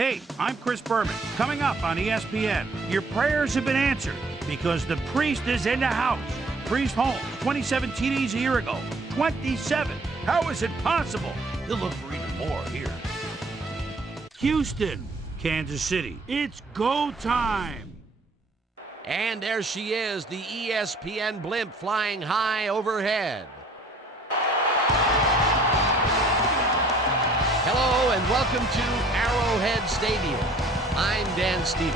Hey, I'm Chris Berman. Coming up on ESPN, your prayers have been answered because the priest is in the house. Priest Holmes, 27 TDs a year ago. 27. How is it possible? He'll look for even more here. Houston, Kansas City. It's go time. And there she is, the ESPN blimp flying high overhead. Hello and welcome to Arrowhead Stadium. I'm Dan Stevens.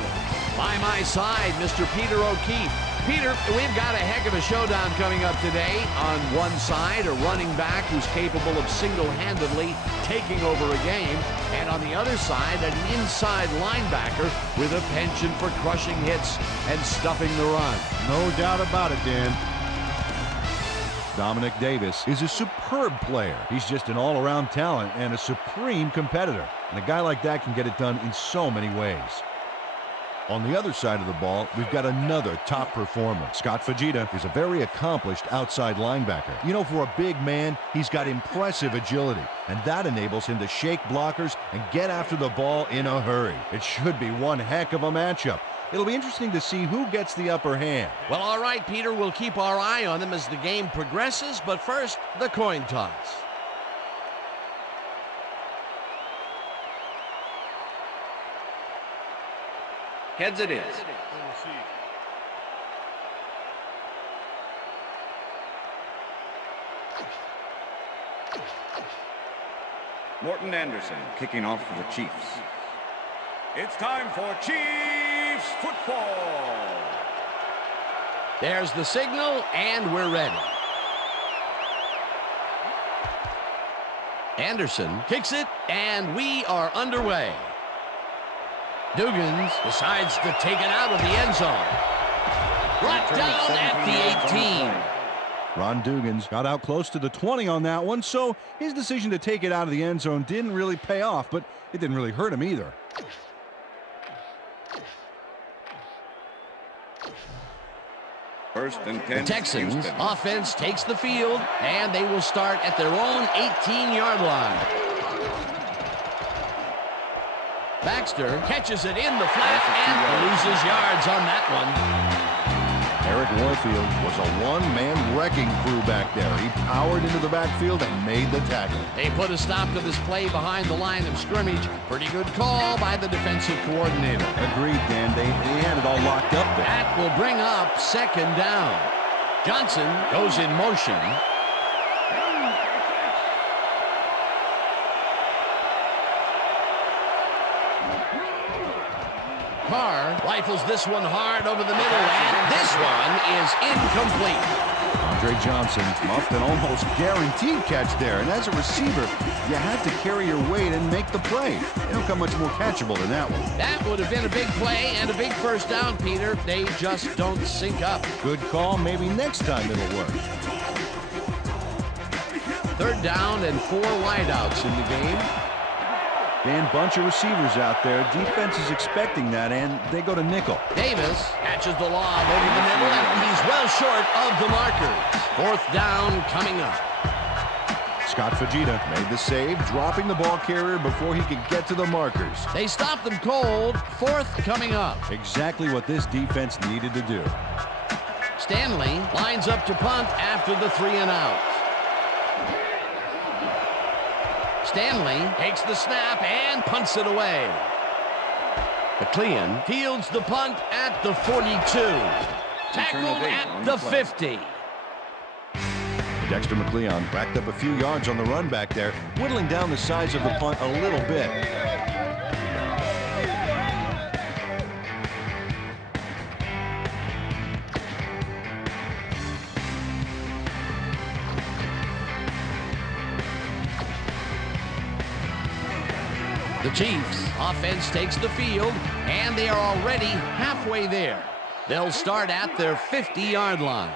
By my side, Mr. Peter O'Keefe. Peter, we've got a heck of a showdown coming up today. On one side, a running back who's capable of single-handedly taking over a game. And on the other side, an inside linebacker with a penchant for crushing hits and stuffing the run. No doubt about it, Dan. Dominic Davis is a superb player. He's just an all-around talent and a supreme competitor. And a guy like that can get it done in so many ways. On the other side of the ball, we've got another top performer. Scott Fajita is a very accomplished outside linebacker. You know, for a big man, he's got impressive agility, and that enables him to shake blockers and get after the ball in a hurry. It should be one heck of a matchup. It'll be interesting to see who gets the upper hand. Well, all right, Peter, we'll keep our eye on them as the game progresses, but first, the coin toss. Heads it is. Morton Anderson kicking off for the Chiefs. It's time for Chiefs football. There's the signal, and we're ready. Anderson kicks it, and we are underway. Dugans decides to take it out of the end zone. Brought down at the 18. Ron Dugans got out close to the 20 on that one, so his decision to take it out of the end zone didn't really pay off, but it didn't really hurt him either. First and 10. The Texans Houston. offense takes the field, and they will start at their own 18-yard line. Baxter catches it in the flat and loses yards on that one. Eric Warfield was a one-man wrecking crew back there. He powered into the backfield and made the tackle. They put a stop to this play behind the line of scrimmage. Pretty good call by the defensive coordinator. Agreed, Dan. They had it all locked up there. That will bring up second down. Johnson goes in motion. Carr rifles this one hard over the middle, and this one is incomplete. Andre Johnson muffed an almost guaranteed catch there, and as a receiver, you had to carry your weight and make the play. They don't come much more catchable than that one. That would have been a big play and a big first down, Peter. They just don't sync up. Good call. Maybe next time it'll work. Third down and 4 wideouts in the game. Dan, bunch of receivers out there. Defense is expecting that, and they go to nickel. Davis catches the lob over the middle, and he's well short of the markers. Fourth down coming up. Scott Fajita made the save, dropping the ball carrier before he could get to the markers. They stop them cold. Fourth coming up. Exactly what this defense needed to do. Stanley lines up to punt after the 3 and out. Stanley takes the snap and punts it away. McLean fields the punt at the 42. Tackled at the 50. Dexter McLeon racked up a few yards on the run back there, whittling down the size of the punt a little bit. The Chiefs offense takes the field, and they are already halfway there. They'll start at their 50-yard line.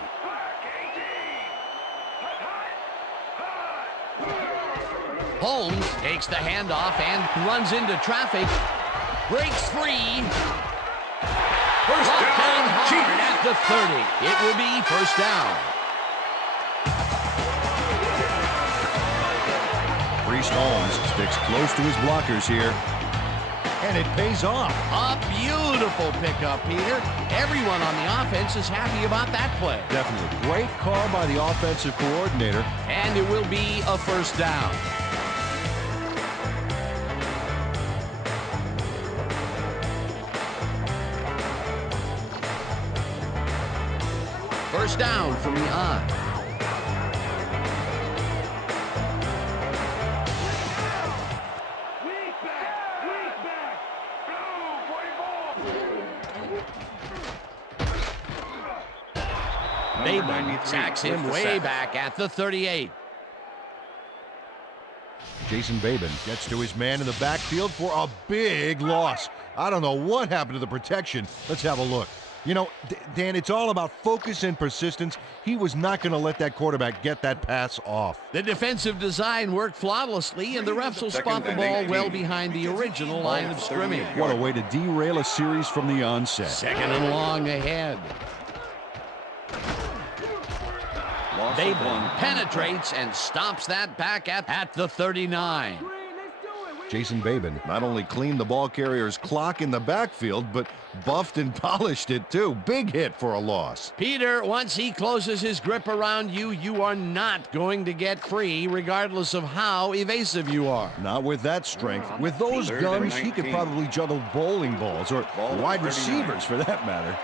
Holmes takes the handoff and runs into traffic. Breaks free. First down, Hard at the 30. It will be first down. Priest Holmes sticks close to his blockers here. and it pays off. A beautiful pickup, Peter. Everyone on the offense is happy about that play. Definitely. Great call by the offensive coordinator. And it will be a first down. First down from the on. Bateman sacks him way back at the 38. Jason Bateman gets to his man in the backfield for a big loss. I don't know what happened to the protection. Let's have a look. You know, Dan, it's all about focus and persistence. He was not going to let that quarterback get that pass off. The defensive design worked flawlessly, and the refs will spot the ball well behind the original line of scrimmage. What a way to derail a series from the onset. Second and long ahead. Bateman penetrates and stops that back at the 39. Jason Bateman not only cleaned the ball carrier's clock in the backfield, but buffed and polished it too. Big hit for a loss. Peter, once he closes his grip around you, you are not going to get free, regardless of how evasive you are. Not with that strength. With those guns, he could probably juggle bowling balls or wide receivers for that matter.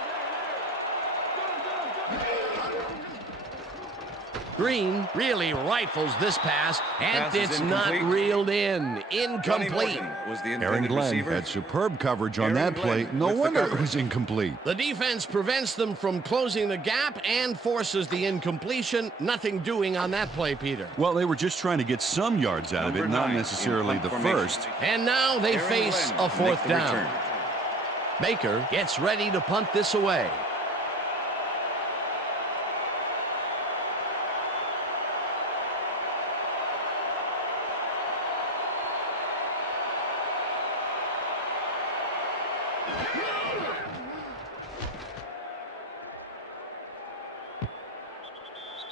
Green really rifles this pass, and it's not reeled in. Incomplete. Aaron Glenn had superb coverage on that play. No wonder it was incomplete. The defense prevents them from closing the gap and forces the incompletion. Nothing doing on that play, Peter. Well, they were just trying to get some yards out of it, not necessarily the first. And now they face a fourth down. Baker gets ready to punt this away.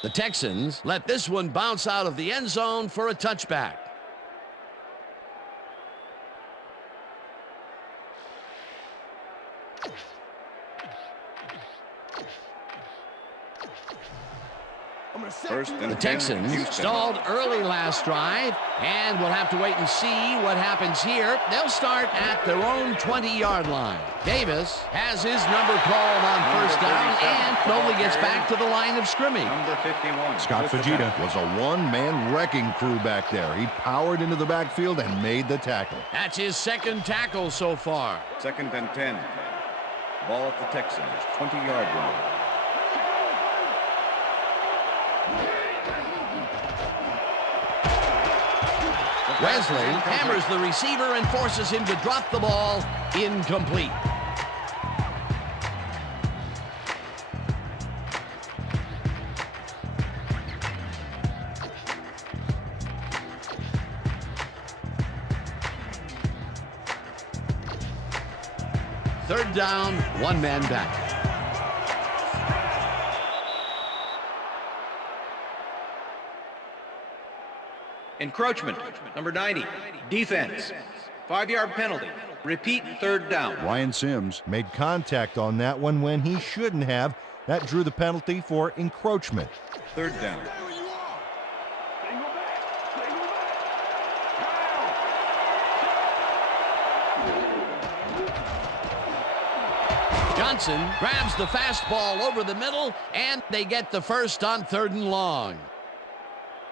The Texans let this one bounce out of the end zone for a touchback. The Texans stalled early last drive, and we'll have to wait and see what happens here. They'll start at their own 20-yard line. Davis has his number called on first down and only gets back to the line of scrimmage. Number 51. Scott Fajita was a one-man wrecking crew back there. He powered into the backfield and made the tackle. That's his second tackle so far. Second and 10. Ball at the Texans, 20-yard line. Wesley hammers the receiver and forces him to drop the ball. Incomplete. Third down, one man back. Encroachment, number 90. Defense, 5-yard penalty. Repeat, third down. Ryan Sims made contact on that one when he shouldn't have. That drew the penalty for encroachment. Third down. Johnson grabs the fastball over the middle, and they get the first on third and long.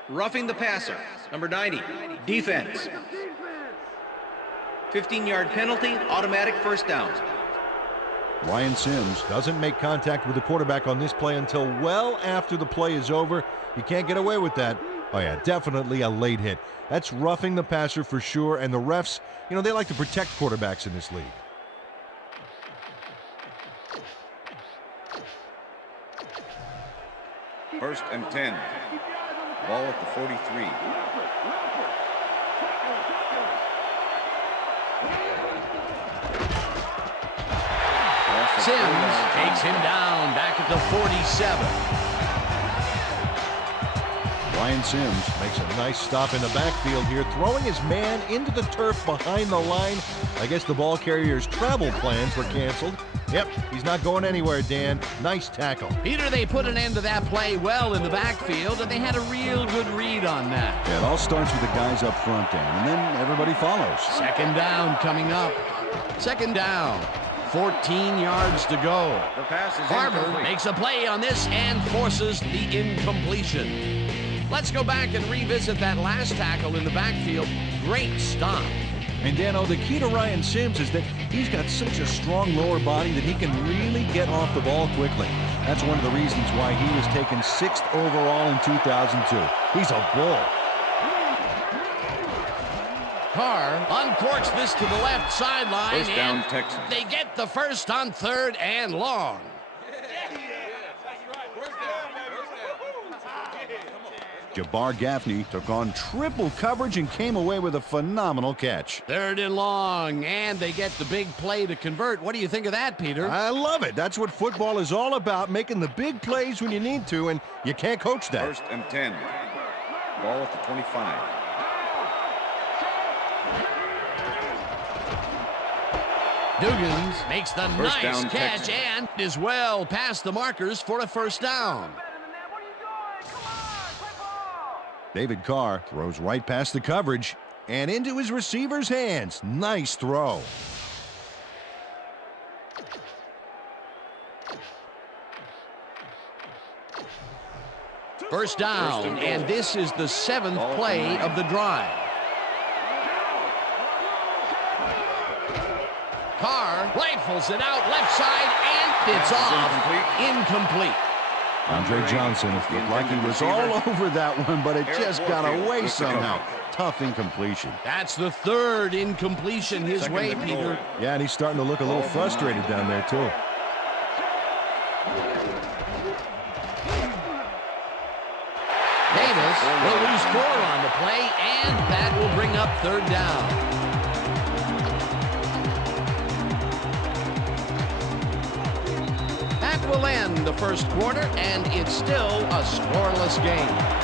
Roughing the passer, number 90. Defense, 15-yard penalty, automatic first down. Ryan Sims doesn't make contact with the quarterback on this play until well after the play is over. You can't get away with that. Oh yeah, definitely a late hit. That's roughing the passer for sure, and the refs, you know, they like to protect quarterbacks in this league. First and 10. Ball at the 43. Sims takes him down back at the 47. Ryan Sims makes a nice stop in the backfield here, throwing his man into the turf behind the line. I guess the ball carrier's travel plans were canceled. Yep, he's not going anywhere, Dan. Nice tackle. Peter, they put an end to that play well in the backfield, and they had a real good read on that. Yeah, it all starts with the guys up front, Dan, and then everybody follows. Second down coming up. Second down. 14 yards to go. The pass is Barber incomplete. makes a play on this and forces the incompletion. Let's go back and revisit that last tackle in the backfield. Great stop. And Dano, the key to Ryan Sims is that he's got such a strong lower body that he can really get off the ball quickly. That's one of the reasons why he was taken 6th overall in 2002. He's a bull. Carr uncorks this to the left sideline. First down, and Texans. they get the first on 3rd and long. Jabbar Gaffney took on triple coverage and came away with a phenomenal catch. 3rd and long, and they get the big play to convert. What do you think of that, Peter? I love it. That's what football is all about, making the big plays when you need to, and you can't coach that. First and 10. Ball at the 25. Dugans makes the First nice down, catch Texans. and is well past the markers for a first down. David Carr throws right past the coverage and into his receiver's hands. Nice throw. First down, and this is the 7th play of the drive. Carr rifles it out left side, and it's off. Incomplete. Andre Johnson looked like he was all over that one, but it just got away somehow. Tough incompletion. That's the 3rd incompletion his Second way, and Peter. goal. Yeah, and he's starting to look a little frustrated down there, too. Davis will lose 4 on the play, and that will bring up 3rd down. That will end the first quarter, and it's still a scoreless game.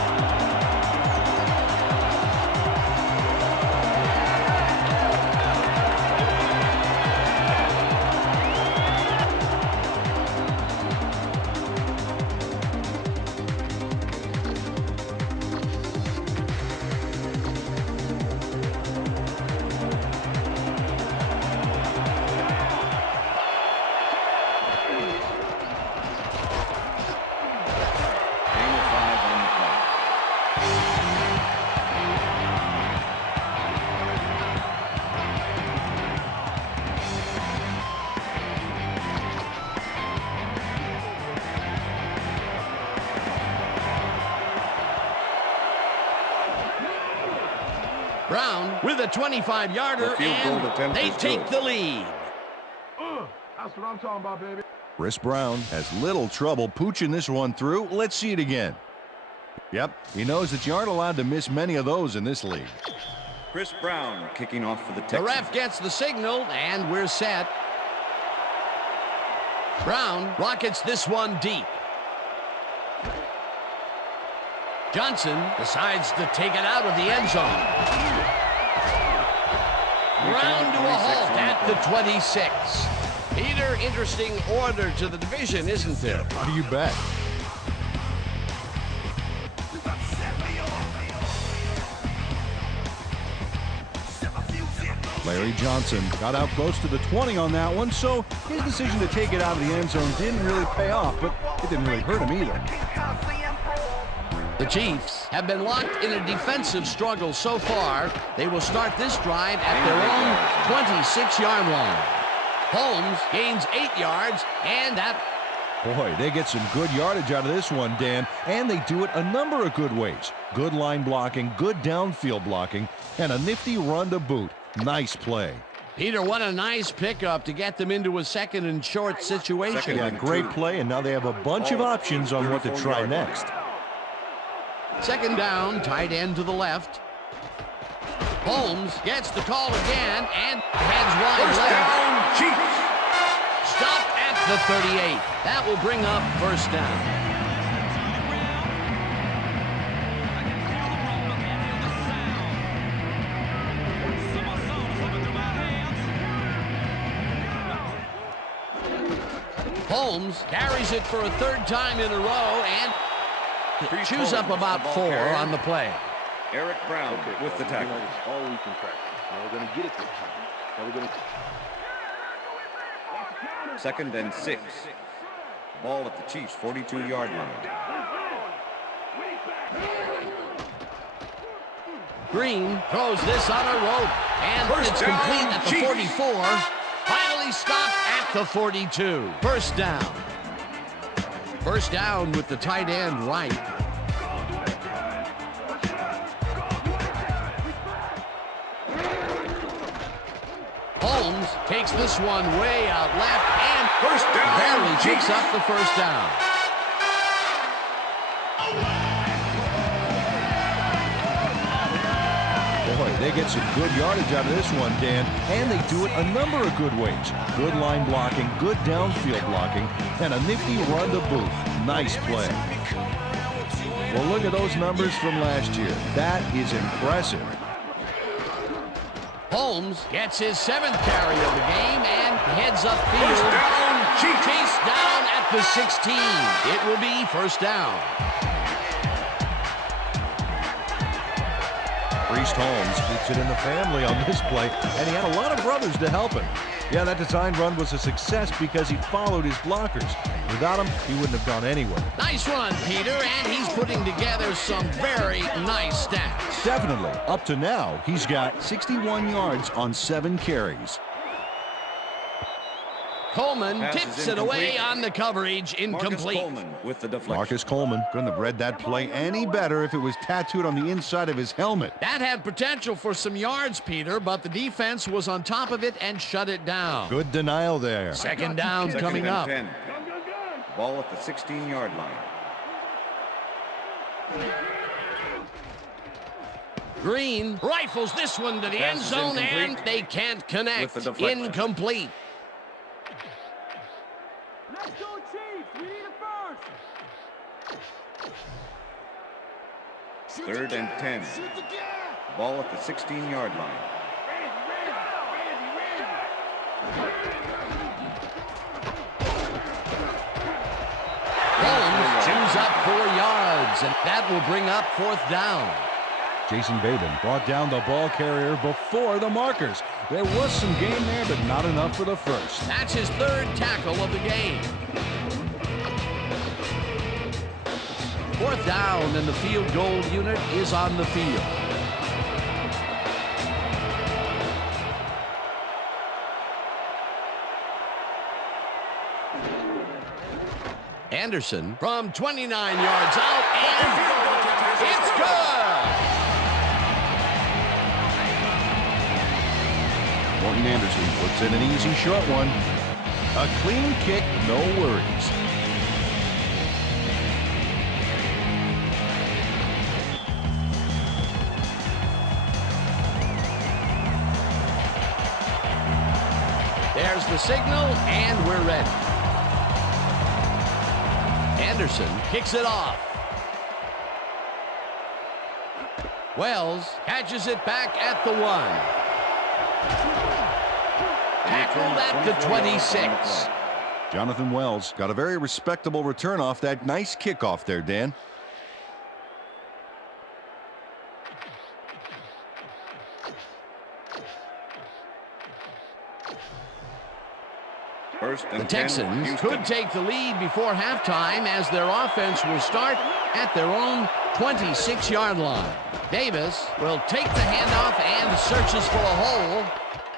Brown with a 25-yarder, The field goal and attempt they is take good. the lead. That's what I'm talking about, baby. Chris Brown has little trouble pooching this one through. Let's see it again. Yep, he knows that you aren't allowed to miss many of those in this league. Chris Brown kicking off for the The Texans. ref gets the signal, and we're set. Brown rockets this one deep. Johnson decides to take it out of the end zone. Ground to a halt at the 26. Peter, interesting order to the division, isn't there? How do you bet? Larry Johnson got out close to the 20 on that one, so his decision to take it out of the end zone didn't really pay off, but it didn't really hurt him either. The Chiefs have been locked in a defensive struggle so far. They will start this drive at their own 26-yard line. Holmes gains 8 yards, and that... Boy, they get some good yardage out of this one, Dan, and they do it a number of good ways. Good line blocking, good downfield blocking, and a nifty run to boot. Nice play. Peter, what a nice pickup to get them into a 2nd and short situation. Yeah, great play, and now they have a bunch of options on what to try next. 2nd down, tight end to the left. Holmes gets the call again and heads wide First left. down, Chiefs. Stopped at the 38. That will bring up 1st down. Holmes carries it for a third time in a row and chews up about 4 on the play. Eric Brown with the tackle. All we can practice. Never going to get it this time. Never going to. 2nd and 6. Ball at the Chiefs' 42-yard line. Green throws this on a rope, and it's complete at the 44. Finally stopped at the 42. First down. First down with the tight end right. Holmes takes this one way out left and First down, barely picks up the first down. Boy, they get some good yardage out of this one, Dan, and they do it a number of good ways. Good line blocking, good downfield blocking, and a nifty run to boot. Nice play. Well, look at those numbers from last year. That is impressive. Holmes gets his 7th carry of the game and heads upfield. Chase down at the 16. It will be first down. Priest Holmes keeps it in the family on this play, and he had a lot of brothers to help him. Yeah, that design run was a success because he followed his blockers. Without him, he wouldn't have gone anywhere. Nice run, Peter, and he's putting together some very nice stats. Definitely. Up to now, he's got 61 yards on 7 carries. Coleman Pass tips is it away incomplete. on the coverage, Marcus incomplete. Coleman with the deflection. Marcus Coleman couldn't have read that play any better if it was tattooed on the inside of his helmet. That had potential for some yards, Peter, but the defense was on top of it and shut it down. Good denial there. Second down 2nd coming and up. 10. Ball at the 16-yard line. Green rifles this one to the Pass end is zone, and incomplete. they can't connect. With the deflection. Incomplete. Let's go, Chiefs. We need it first. 3rd and 10. Ball at the 16-yard line. Holmes chews up 4 yards, and that will bring up 4th down. Jason Babin brought down the ball carrier before the markers. There was some gain there, but not enough for the first. That's his 3rd tackle of the game. 4th down, and the field goal unit is on the field. Anderson from 29 yards out, and it's good! Morton Anderson puts in an easy short one. A clean kick, no worries. There's the signal, and we're ready. Anderson kicks it off. Wells catches it back at the 1. Tackled at the 26. Jonathan Wells got a very respectable return off that nice kickoff there, Dan. The Texans could take the lead before halftime as their offense will start at their own 26-yard line. Davis will take the handoff and searches for a hole.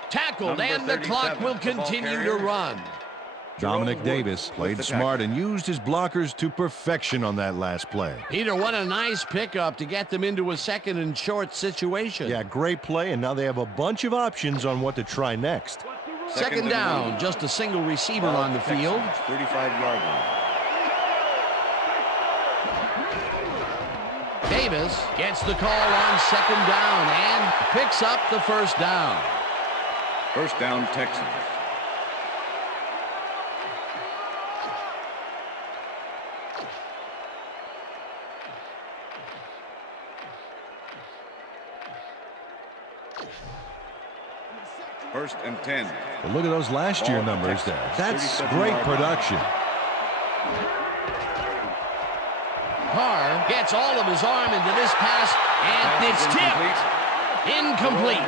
Tackled, and the clock will continue to run. Dominic Davis played smart and used his blockers to perfection on that last play. Peter, what a nice pickup to get them into a 2nd and short situation. Yeah, great play, and now they have a bunch of options on what to try next. Second down, just a single receiver on the field. 35-yard line. Davis gets the call on 2nd down and picks up the first down. First down, Texans. But look at those last year numbers there. That's great production. Carr gets all of his arm into this pass, and it's tipped. Incomplete.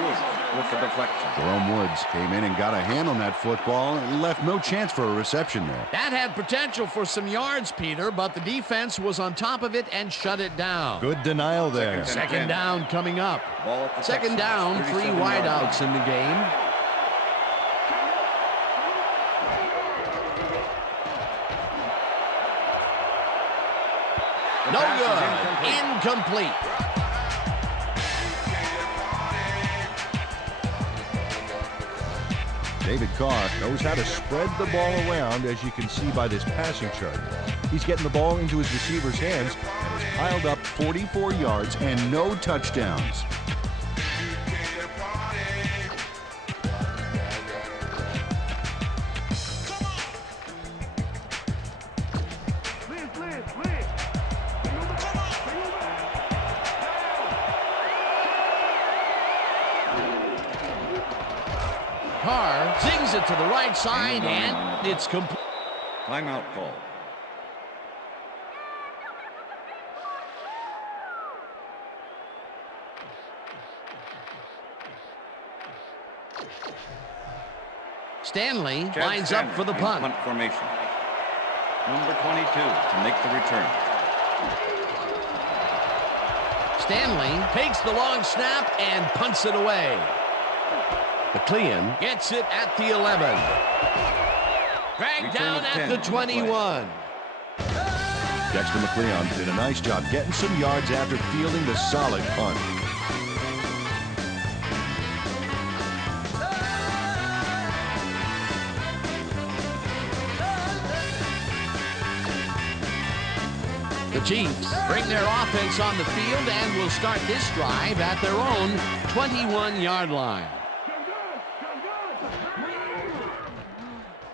With the deflection. Jerome Woods came in and got a hand on that football and left no chance for a reception there. That had potential for some yards, Peter, but the defense was on top of it and shut it down. Good denial there. Second down coming up. Ball at the Second Texans, down, 3 37 yard wideouts line. in the game. The No pass is good. Incomplete. David Carr knows how to spread the ball around, as you can see by this passing chart. He's getting the ball into his receiver's hands and has piled up 44 yards and no touchdowns. Carr zings it to the right side, and it's complete. Timeout call. Stanley Chad lines up Stanley for the in punt. punt formation. Number 22 to make the return. Stanley takes the long snap and punts it away. McLean gets it at the 11. Dragged Return down of at 10 the on the 21. Dexter McLeon did a nice job getting some yards after fielding the solid punt. The Chiefs bring their offense on the field and will start this drive at their own 21-yard line.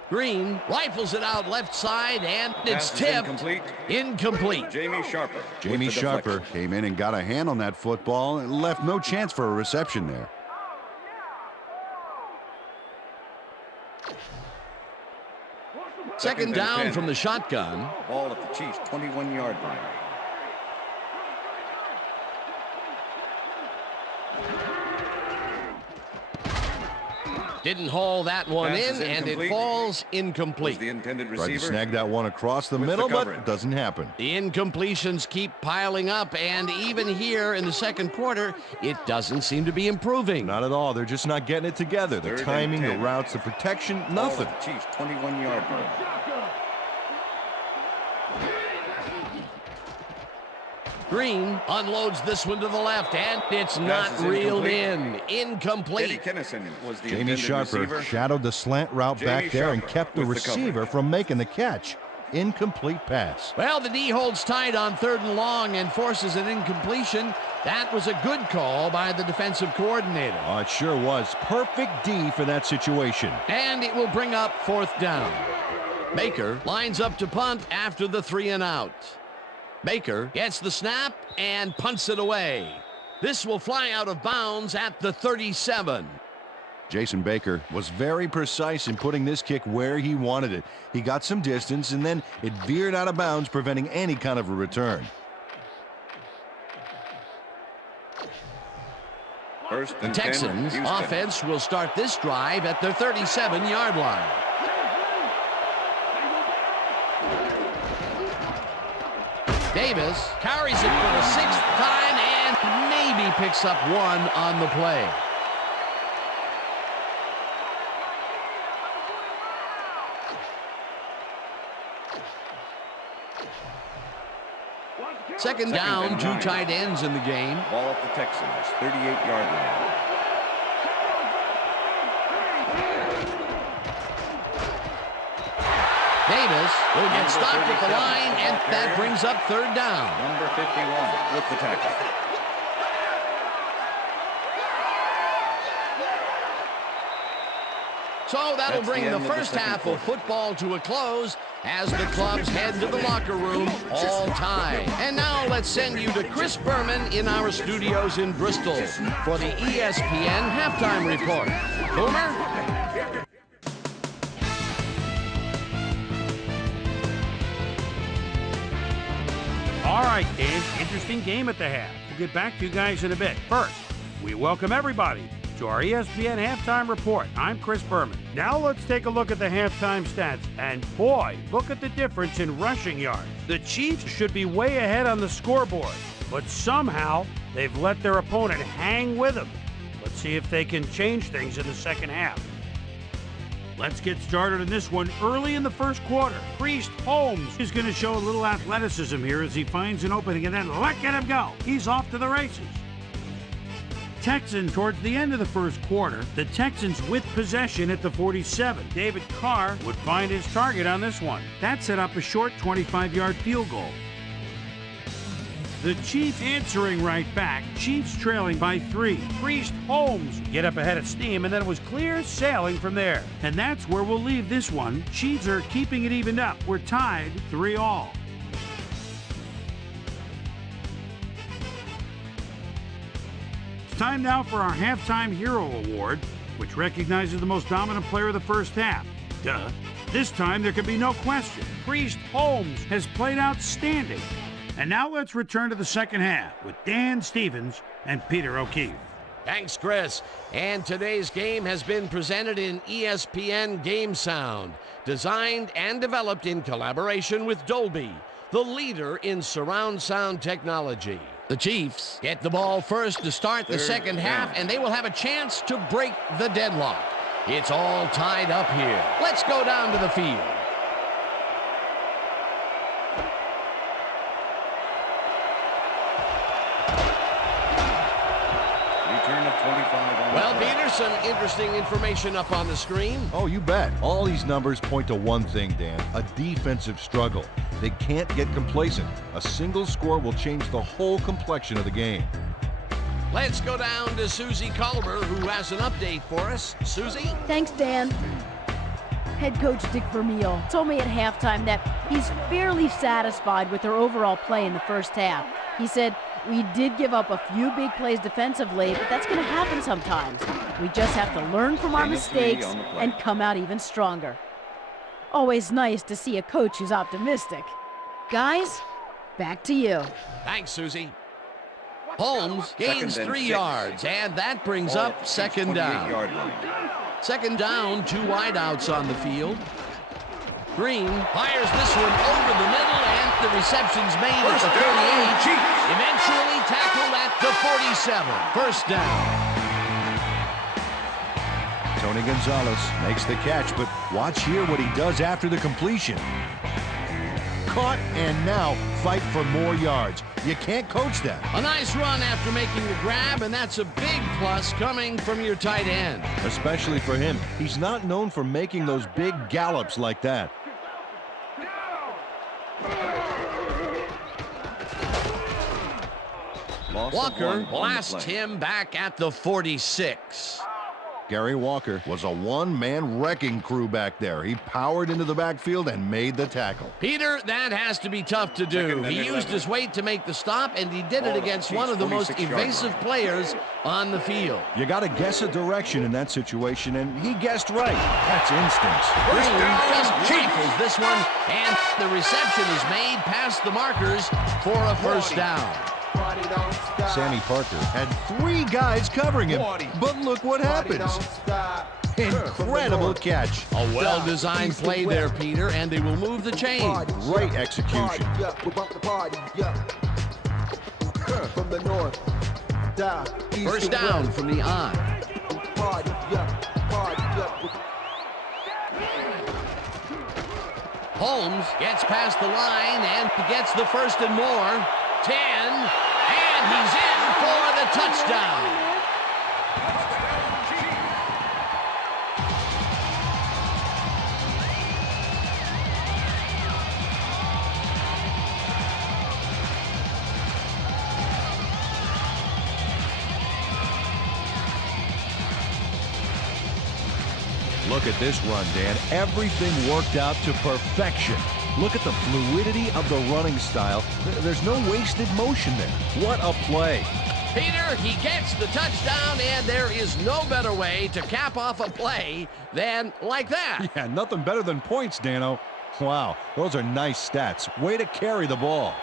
Green rifles it out left side, and it's Pass is tipped. incomplete. Incomplete. Jamie Sharper. Jamie with the Sharper deflection. came in and got a hand on that football and left no chance for a reception there. Second and down 10. from the shotgun. Ball at the Chiefs' 21-yard line. Didn't haul that one Pass in, is and it incomplete. falls Was incomplete. the intended Tried to receiver. snag that one across the With the middle, but coverage. it doesn't happen. The incompletions keep piling up, and even here in the second quarter, it doesn't seem to be improving. Not at all. They're just not getting it together. The Third and timing, the 10. routes, the protection, Ball nothing. at the Chiefs' 21-yard line. Green unloads this one to the left, and it's not is reeled incomplete. in. Incomplete. Eddie Kennison was the Jamie intended Sharper receiver. shadowed the slant route Jamie back there and Sharper kept the with the receiver coverage. from making the catch. Incomplete pass. Well, the D holds tight on third and long and forces an incompletion. That was a good call by the defensive coordinator. Oh, it sure was. Perfect D for that situation. And it will bring up fourth down. Baker lines up to punt after the 3 and out. Baker gets the snap and punts it away. This will fly out of bounds at the 37. Jason Baker was very precise in putting this kick where he wanted it. He got some distance, and then it veered out of bounds, preventing any kind of a return. First The and 10, Texans Houston. offense will start this drive at their 37-yard line. Davis carries it for the 6th time and maybe picks up 1 on the play. Second down, and 2 9. tight ends in the game. Ball at the Texans' 38-yard line. Davis will get Number stopped at the 37, line, and ball that carrier. brings up third down. Number 51 with the tackle. So that'll That's bring the the end of the first second half of quarter. football to a close as the clubs head to the locker room all tied. And now let's send you to Chris Berman in our studios in Bristol for the ESPN halftime report. Boomer? right, Dan, interesting game at the half. We'll get back to you guys in a bit. First, we welcome everybody to our ESPN Halftime Report. I'm Chris Berman. Now let's take a look at the halftime stats. And boy, look at the difference in rushing yards. The Chiefs should be way ahead on the scoreboard, but somehow they've let their opponent hang with them. Let's see if they can change things in the second half. Let's get started in this one early in the first quarter. Priest Holmes is going to show a little athleticism here as he finds an opening, and then look at him go. He's off to the races. Texans towards the end of the first quarter. The Texans with possession at the 47. David Carr would find his target on this one. That set up a short 25-yard field goal. The Chiefs answering right back. Chiefs trailing by 3. Priest Holmes get up ahead of steam, and then it was clear sailing from there. And that's where we'll leave this one. Chiefs are keeping it evened up. We're tied 3-all. It's time now for our Halftime Hero Award, which recognizes the most dominant player of the first half. Duh. This time there can be no question. Priest Holmes has played outstanding. And now let's return to the second half with Dan Stevens and Peter O'Keefe. Thanks, Chris. And today's game has been presented in ESPN Game Sound, designed and developed in collaboration with Dolby, the leader in surround sound technology. The Chiefs get the ball first to start the second half, and they will have a chance to break the deadlock. It's all tied up here. Let's go down to the field. Well, Peter, some interesting information up on the screen. Oh, you bet. All these numbers point to one thing, Dan, a defensive struggle. They can't get complacent. A single score will change the whole complexion of the game. Let's go down to Susie Culver, who has an update for us. Susie? Thanks, Dan. Head coach Dick Vermeil told me at halftime that he's fairly satisfied with their overall play in the first half. He said, "We did give up a few big plays defensively, but that's going to happen sometimes. We just have to learn from our mistakes and come out even stronger." Always nice to see a coach who's optimistic. Guys, back to you. Thanks, Susie. Holmes gains 3 yards, and that brings up second down. Second down, 2 wideouts on the field. Green fires this one over the middle, and the reception's made at the 38. Eventually tackled at the 47. First down. Tony Gonzalez makes the catch, but watch here what he does after the completion. Caught, and now fight for more yards. You can't coach that. A nice run after making the grab, and that's a big plus coming from your tight end. Especially for him. He's not known for making those big gallops like that. Walker blasts him back at the 46. Gary Walker was a one-man wrecking crew back there. He powered into the backfield and made the tackle. Peter, that has to be tough to do. He used his weight to make the stop, and he did it against one of the most evasive players on the field. You got to guess a direction in that situation, and he guessed right. That's instincts. Green just rifles this one, and the reception is made past the markers for a first down. Sammy Parker had 3 guys covering him, but look what happens. Incredible catch. A well-designed play there, Peter, and they will move the chain. Great execution. First down from the eye. Holmes gets past the line and gets the first and more. 10, and he's in for the touchdown. Look at this run, Dan. Everything worked out to perfection. Look at the fluidity of the running style. There's no wasted motion there. What a play. Peter, he gets the touchdown, and there is no better way to cap off a play than like that. Yeah, nothing better than points, Dano. Wow, those are nice stats. Way to carry the ball.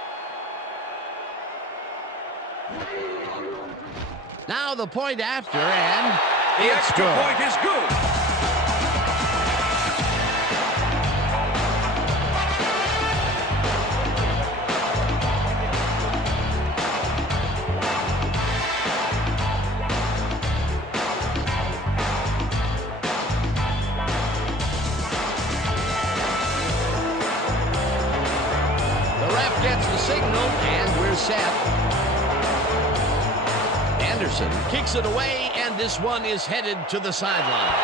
Now the point after, and The it's extra good. point is good. The ref gets the signal, and we're set. Anderson kicks it away, and this one is headed to the sideline.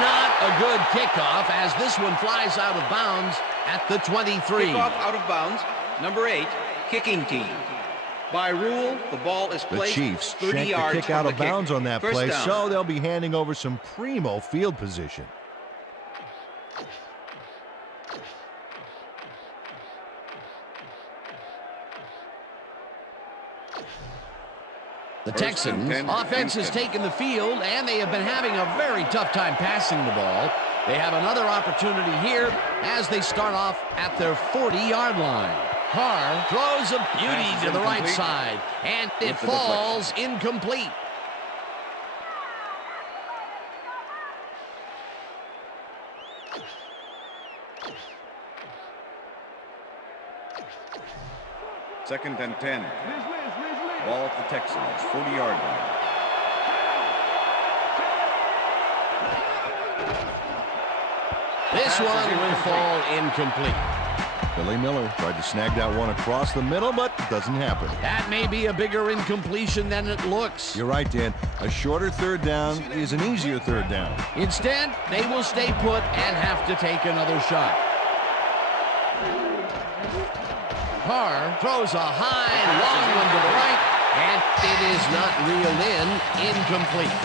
Not a good kickoff, as this one flies out of bounds at the 23. Kickoff out of bounds. Number 8, kicking team. By rule, the ball is The placed Chiefs 30 shanked the yards kick from out the of bounds kick. on that First play, down. so they'll be handing over some primo field position. The First and Texans 10, offense has Houston. taken the field, and they have been having a very tough time passing the ball. They have another opportunity here as they start off at their 40-yard line. Carr throws a beauty Pass is to the right incomplete. side, and it With the falls incomplete. Second and 10. Ball at the Texans, 40-yard line. This Pass is one will incomplete. fall incomplete. Billy Miller tried to snag that one across the middle, but it doesn't happen. That may be a bigger incompletion than it looks. You're right, Dan. A shorter third down is an easier third down. Instead, they will stay put and have to take another shot. Carr throws a high, long one to the right, and it is not reeled in, incomplete.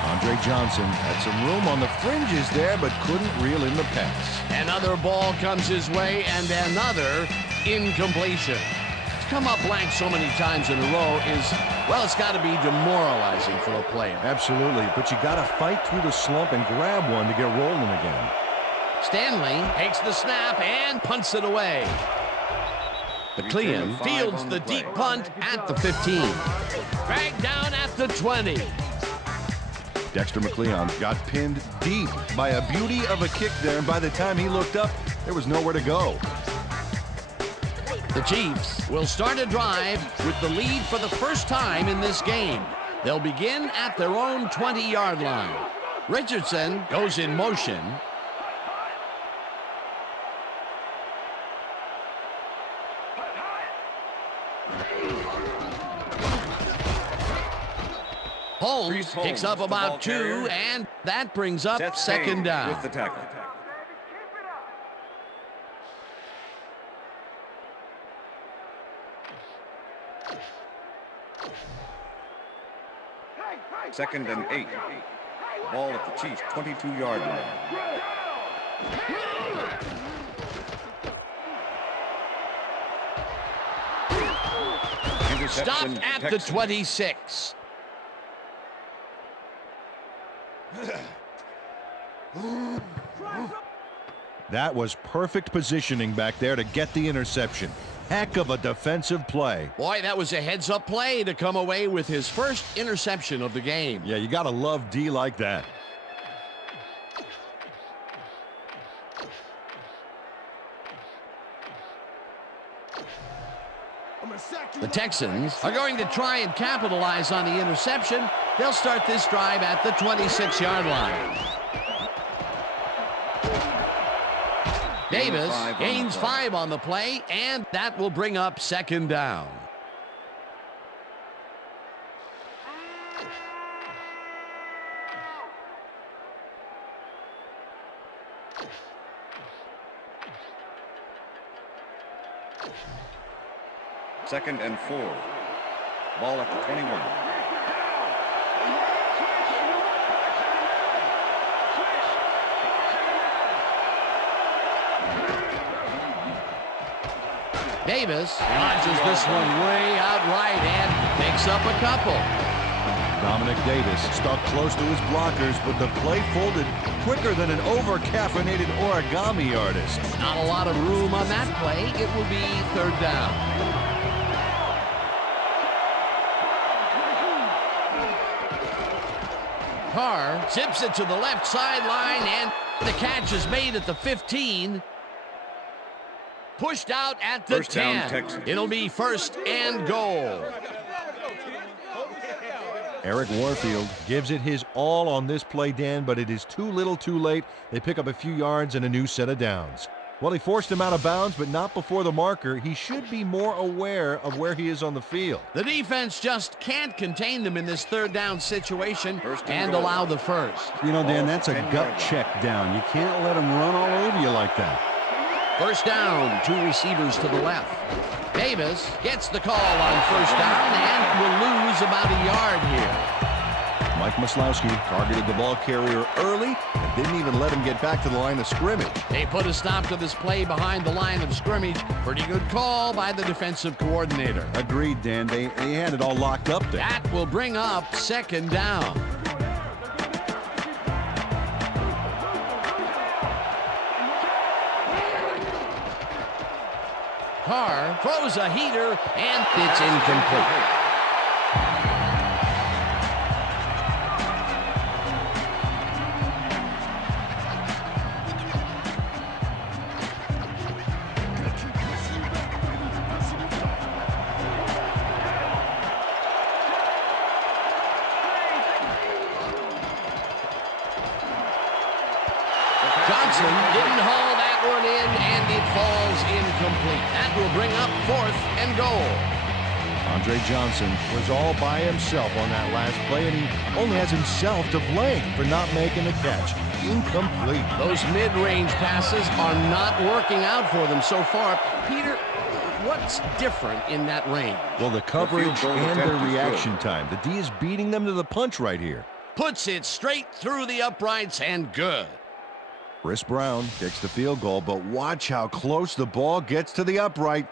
Andre Johnson had some room on the fringes there, but couldn't reel in the pass. Another ball comes his way, and another incompletion. To come up blank so many times in a row is, well, it's got to be demoralizing for a player. Absolutely, but you got to fight through the slump and grab one to get rolling again. Stanley takes the snap and punts it away. McLean Return 5 fields on the the play. deep punt at the 15. Dragged down at the 20. Dexter McLeon got pinned deep by a beauty of a kick there, and by the time he looked up, there was nowhere to go. The Chiefs will start a drive with the lead for the first time in this game. They'll begin at their own 20-yard line. Richardson goes in motion. Holmes picks up the ball about 2, carrier. and that brings up Seth second Payne down. with the tackle. Second and 8. Ball at the Chiefs' 22-yard line. Interception, Stopped at the Texans. 26. That was perfect positioning back there to get the interception. Heck of a defensive play. Boy, that was a heads-up play to come away with his first interception of the game. Yeah, you got to love D like that. The Texans are going to try and capitalize on the interception. They'll start this drive at the 26-yard line. Davis gains 5 on the play, and that will bring up second down. Second and 4. Ball at the 21. Davis launches this one way out right and picks up a couple. Dominic Davis stuck close to his blockers, but the play folded quicker than an over-caffeinated origami artist. Not a lot of room on that play. It will be third down. Carr zips it to the left sideline, and the catch is made at the 15. Pushed out at the First down, 10. Texans. It'll be first and goal. Eric Warfield gives it his all on this play, Dan, but it is too little too late. They pick up a few yards and a new set of downs. Well, he forced him out of bounds, but not before the marker. He should be more aware of where he is on the field. The defense just can't contain them in this third down situation and goal. allow the first. You know, Dan, that's a 10 gut yard line. check down. You can't let them run all over you like that. First down, 2 receivers to the left. Davis gets the call on first down and will lose about a yard here. Mike Maslowski targeted the ball carrier early and didn't even let him get back to the line of scrimmage. They put a stop to this play behind the line of scrimmage. Pretty good call by the defensive coordinator. Agreed, Dan. They had it all locked up there. That will bring up second down. Carr throws a heater, and it's incomplete. Johnson didn't haul that one in, and it falls incomplete. That will bring up fourth and goal. Andre Johnson was all by himself on that last play, and he only has himself to blame for not making the catch. Incomplete. Those mid-range passes are not working out for them so far. Peter, what's different in that range? Well, the coverage goal and their attempt is reaction time. The D is beating them to the punch right here. Puts it straight through the uprights, and good. Chris Brown kicks the field goal, but watch how close the ball gets to the upright.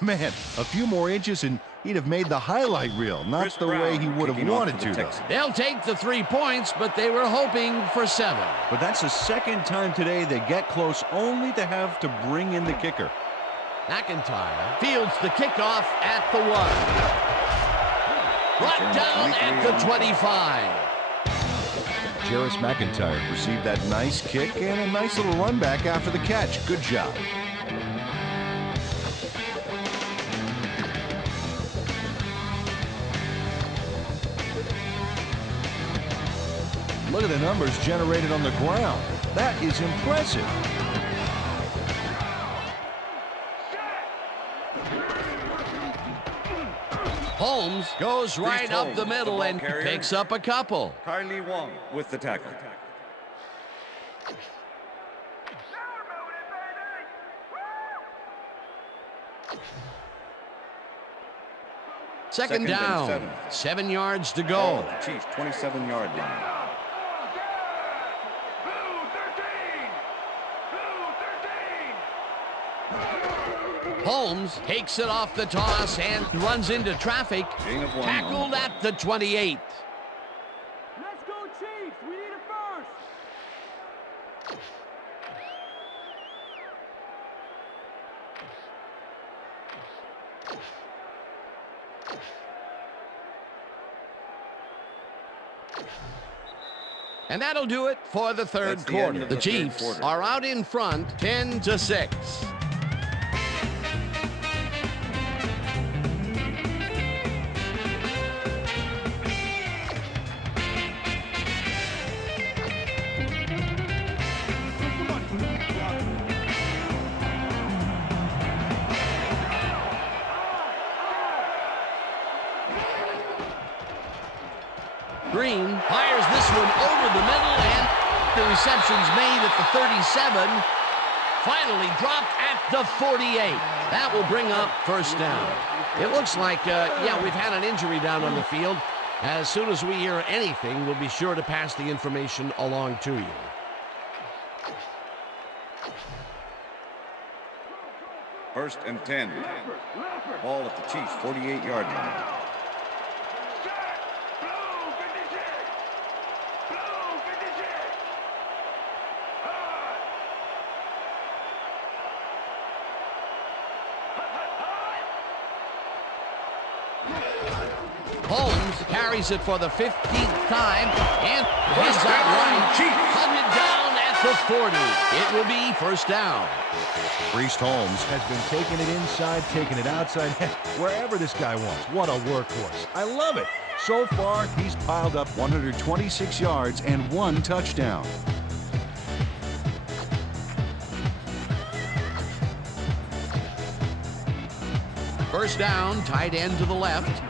Man, a few more inches and he'd have made the highlight reel. Not Chris the Brown way he would have kicking off wanted for the to, though. Texans. They'll take the 3 points, but they were hoping for 7. But that's the second time today they get close only to have to bring in the kicker. McIntyre fields the kickoff at the 1. Brought down at the 25. Jarris McIntyre received that nice kick and a nice little run back after the catch. Good job. Look at the numbers generated on the ground. That is impressive. Holmes goes right up Holmes, the middle the ball and carrier. picks up a couple. Kylie Wong with the tackle. Second Second and down, 7. 7 yards to Ball go. at the Chiefs' 27-yard line. Holmes takes it off the toss and runs into traffic. Gain of 1 Tackled on. at the 28. Let's go, Chiefs! We need it first! And that'll do it for the third That's the end quarter. of The the third Chiefs quarter. are out in front 10-6. Green fires this one over the middle, and the reception's made at the 37. Finally dropped at the 48. That will bring up first down. It looks like, we've had an injury down on the field. As soon as we hear anything, we'll be sure to pass the information along to you. First and 10. Ball at the Chiefs' 48-yard line. Holmes carries it for the 15th time, and he's out right. Hunted down at the 40. It will be first down. Priest Holmes has been taking it inside, taking it outside, wherever this guy wants. What a workhorse. I love it. So far, he's piled up 126 yards and 1 touchdown. First down, tight end to the left.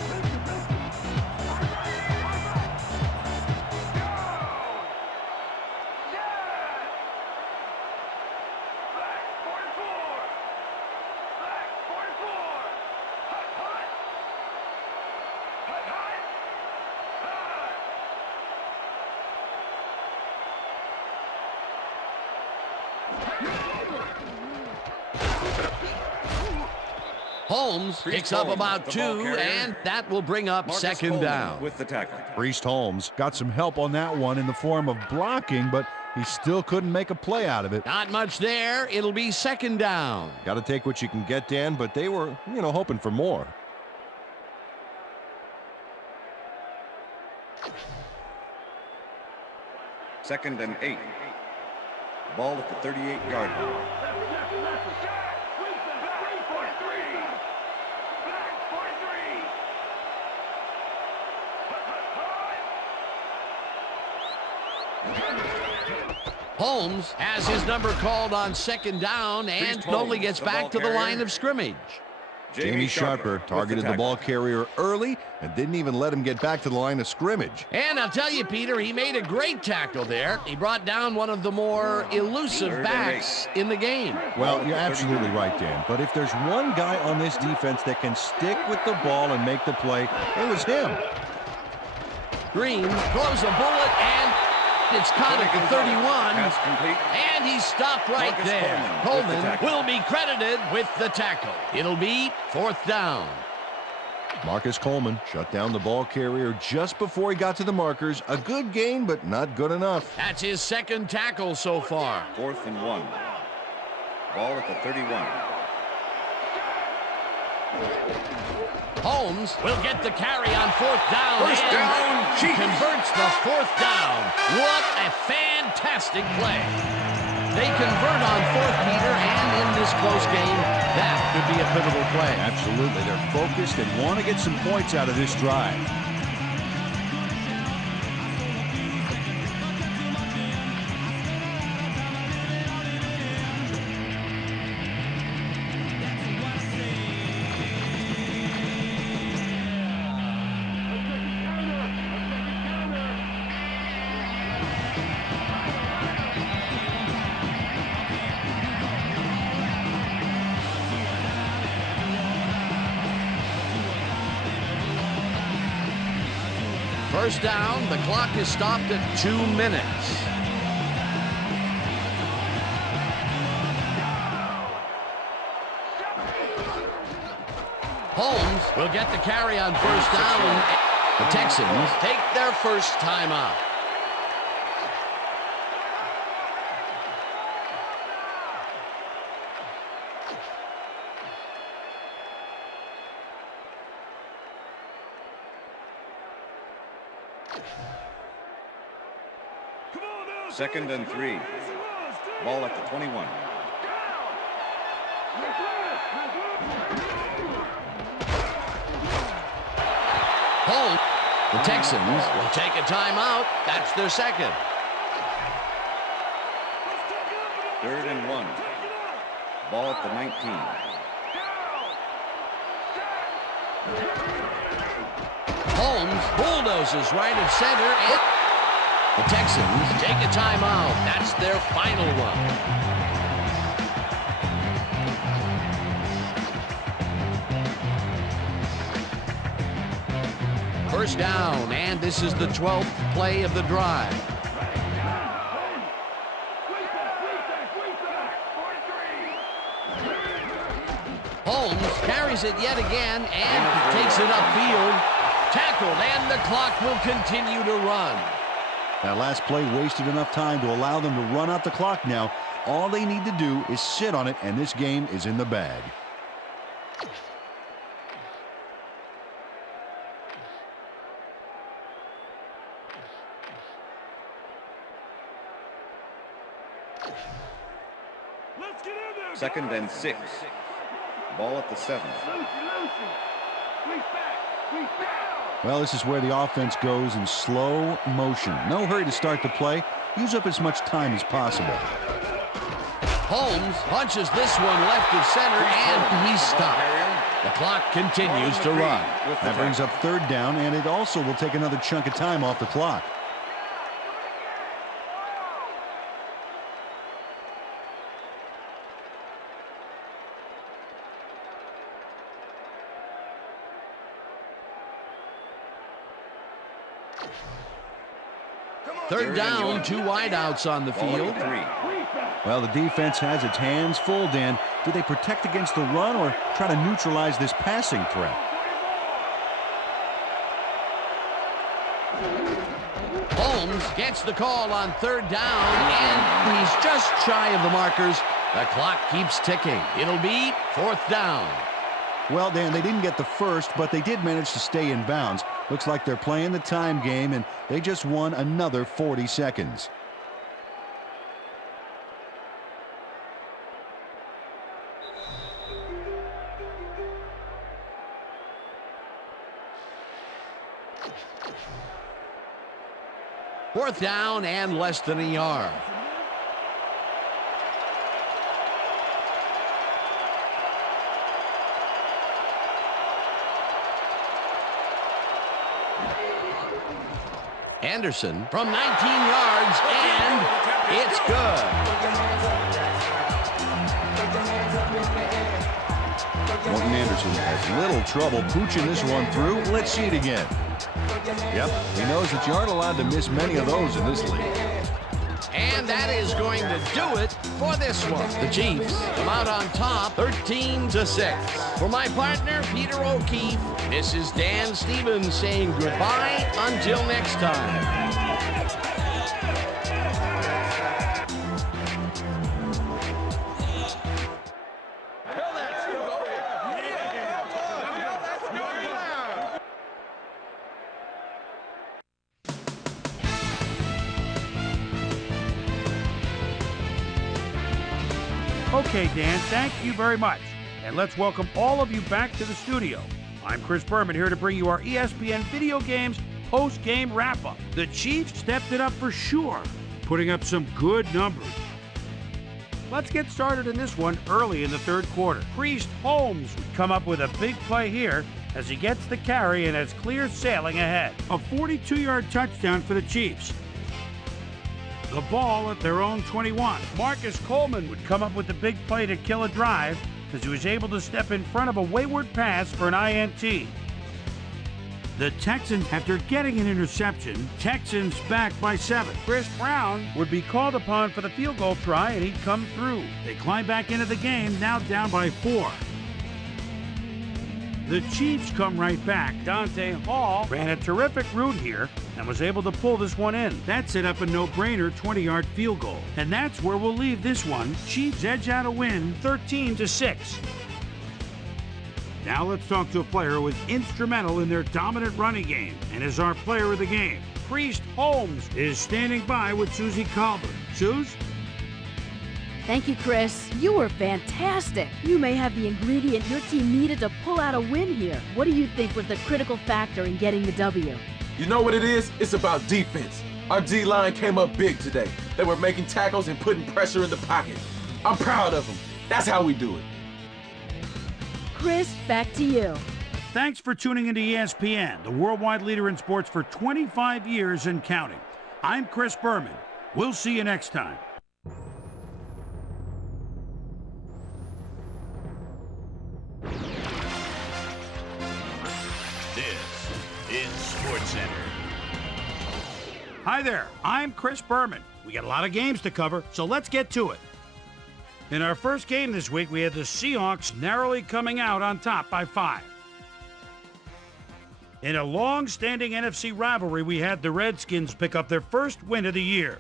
Holmes picks up about 2, and that will bring up second down. With the tackle. Priest Holmes got some help on that one in the form of blocking, but he still couldn't make a play out of it. Not much there. It'll be second down. Got to take what you can get, Dan, but they were, hoping for more. Second and 8. Ball at the 38-yard line. Holmes has his number called on second down and only gets back to the line of scrimmage. Jamie Sharper targeted the ball carrier early and didn't even let him get back to the line of scrimmage. And I'll tell you, Peter, he made a great tackle there. He brought down one of the more elusive backs in the game. Well, you're absolutely right, Dan. But if there's one guy on this defense that can stick with the ball and make the play, it was him. Green throws a bullet, and it's caught at the 31, and he's stopped right there. Coleman will be credited with the tackle. It'll be fourth down. Marcus Coleman shut down the ball carrier just before he got to the markers. A good gain, but not good enough. That's his second tackle so far. 4th and 1. Ball at the 31. Holmes will get the carry on fourth down. First down, Chiefs. Converts the fourth down. What a fantastic play. They convert on fourth, Peter, and in this close game, that could be a pivotal play. Absolutely. They're focused and want to get some points out of this drive. First down, the clock is stopped at 2 minutes. Holmes will get the carry on first down. The Texans take their first timeout. Second and 3. Ball at the 21. Holmes, the Texans will take a timeout. That's their second. 3rd and 1. Ball at the 19. Holmes bulldozes right at center, and the Texans take a timeout. That's their final one. First down, and this is the 12th play of the drive. Holmes carries it yet again and takes it upfield. Tackled, and the clock will continue to run. That last play wasted enough time to allow them to run out the clock now. All they need to do is sit on it, and this game is in the bag. Let's get in there. Second and 6. Ball at the 7. Well, this is where the offense goes in slow motion. No hurry to start the play. Use up as much time as possible. Holmes punches this one left of center, and he's stopped. The clock continues to run. That brings up third down, and it also will take another chunk of time off the clock. Third down, 2 wideouts on the field. Well, the defense has its hands full, Dan. Do they protect against the run or try to neutralize this passing threat? Holmes gets the call on third down, and he's just shy of the markers. The clock keeps ticking. It'll be fourth down. Well, Dan, they didn't get the first, but they did manage to stay in bounds. Looks like they're playing the time game, and they just won another 40 seconds. Fourth down and less than a yard. Anderson from 19 yards, and it's good. Morton Anderson has little trouble pooching this one through. Let's see it again. Yep, he knows that you aren't allowed to miss many of those in this league. And that is going to do it for this one. The Chiefs come out on top 13-6. For my partner, Peter O'Keefe, this is Dan Stevens saying goodbye until next time. Okay, Dan, thank you very much. And let's welcome all of you back to the studio. I'm Chris Berman here to bring you our ESPN Video Games post-game wrap-up. The Chiefs stepped it up for sure, putting up some good numbers. Let's get started in this one early in the third quarter. Priest Holmes would come up with a big play here as he gets the carry and has clear sailing ahead. A 42-yard touchdown for the Chiefs. The ball at their own 21. Marcus Coleman would come up with the big play to kill a drive as he was able to step in front of a wayward pass for an INT. The Texans, after getting an interception, Texans back by 7. Chris Brown would be called upon for the field goal try, and he'd come through. They climb back into the game, now down by 4. The Chiefs come right back. Dante Hall ran a terrific route here and was able to pull this one in. That set up a no-brainer 20-yard field goal. And that's where we'll leave this one. Chiefs edge out a win 13-6. Now let's talk to a player who was instrumental in their dominant running game and is our player of the game. Priest Holmes is standing by with Susie Colbert. Suze? Thank you, Chris. You were fantastic. You may have the ingredient your team needed to pull out a win here. What do you think was the critical factor in getting the W? You know what it is? It's about defense. Our D-line came up big today. They were making tackles and putting pressure in the pocket. I'm proud of them. That's how we do it. Chris, back to you. Thanks for tuning into ESPN, the worldwide leader in sports for 25 years and counting. I'm Chris Berman. We'll see you next time. Hi there, I'm Chris Berman. We got a lot of games to cover, so let's get to it. In our first game this week, we had the Seahawks narrowly coming out on top by 5. In a long-standing NFC rivalry, we had the Redskins pick up their first win of the year.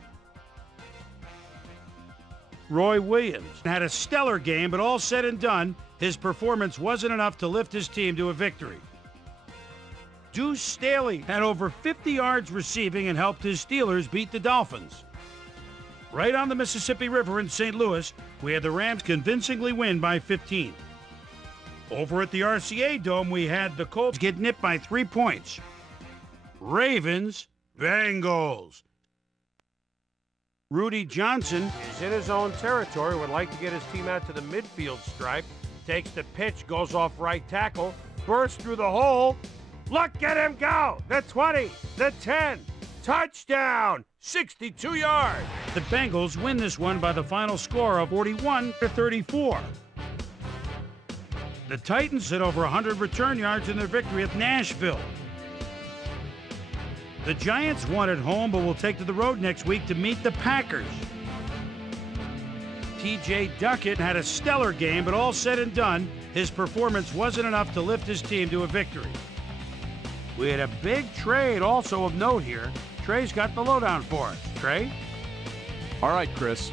Roy Williams had a stellar game, but all said and done, his performance wasn't enough to lift his team to a victory. Deuce Staley had over 50 yards receiving and helped his Steelers beat the Dolphins. Right on the Mississippi River in St. Louis, we had the Rams convincingly win by 15. Over at the RCA Dome, we had the Colts get nipped by 3 points. Ravens, Bengals. Rudy Johnson is in his own territory, would like to get his team out to the midfield stripe. Takes the pitch, goes off right tackle, bursts through the hole. Look at him go! The 20, the 10, touchdown! 62 yards. The Bengals win this one by the final score of 41-34. The Titans hit over 100 return yards in their victory at Nashville. The Giants won at home, but will take to the road next week to meet the Packers. T.J. Duckett had a stellar game, but all said and done, his performance wasn't enough to lift his team to a victory. We had a big trade also of note here. Trey's got the lowdown for us. Trey? All right, Chris.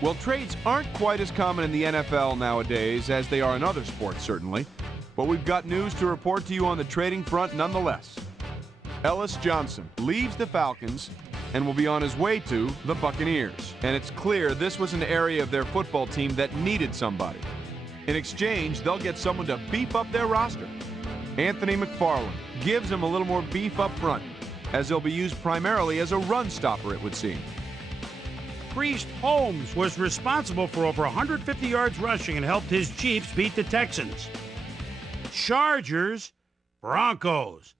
Well, trades aren't quite as common in the NFL nowadays as they are in other sports, certainly. But we've got news to report to you on the trading front nonetheless. Ellis Johnson leaves the Falcons and will be on his way to the Buccaneers. And it's clear this was an area of their football team that needed somebody. In exchange, they'll get someone to beef up their roster. Anthony McFarland gives them a little more beef up front, as they'll be used primarily as a run stopper, it would seem. Priest Holmes was responsible for over 150 yards rushing and helped his Chiefs beat the Texans. Chargers, Broncos.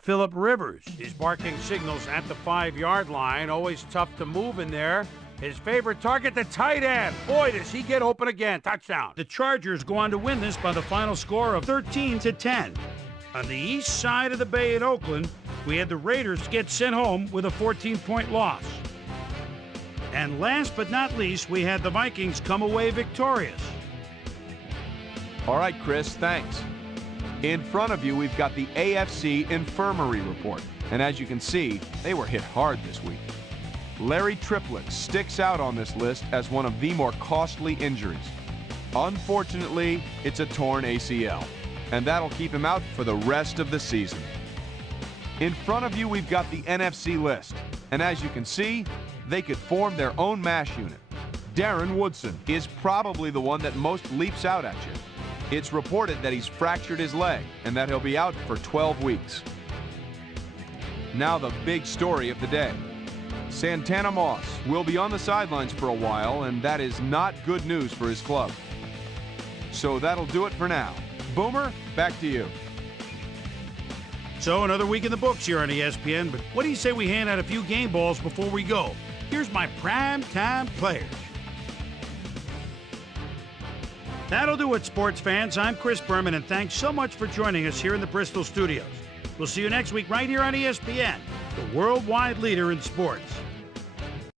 Phillip Rivers is barking signals at the 5-yard line. Always tough to move in there. His favorite target, the tight end. Boy, does he get open again. Touchdown. The Chargers go on to win this by the final score of 13-10. On the east side of the bay in Oakland, we had the Raiders get sent home with a 14-point loss. And last but not least, we had the Vikings come away victorious. All right, Chris, thanks. In front of you, we've got the AFC Infirmary Report. And as you can see, they were hit hard this week. Larry Triplett sticks out on this list as one of the more costly injuries. Unfortunately, it's a torn ACL, and that'll keep him out for the rest of the season. In front of you, we've got the NFC list. And as you can see, they could form their own MASH unit. Darren Woodson is probably the one that most leaps out at you. It's reported that he's fractured his leg and that he'll be out for 12 weeks. Now the big story of the day. Santana Moss will be on the sidelines for a while, and that is not good news for his club. So that'll do it for now. Boomer, back to you. So another week in the books here on ESPN, but what do you say we hand out a few game balls before we go? Here's my primetime players. That'll do it, sports fans. I'm Chris Berman, and thanks so much for joining us here in the Bristol studios. We'll see you next week right here on ESPN, the worldwide leader in sports.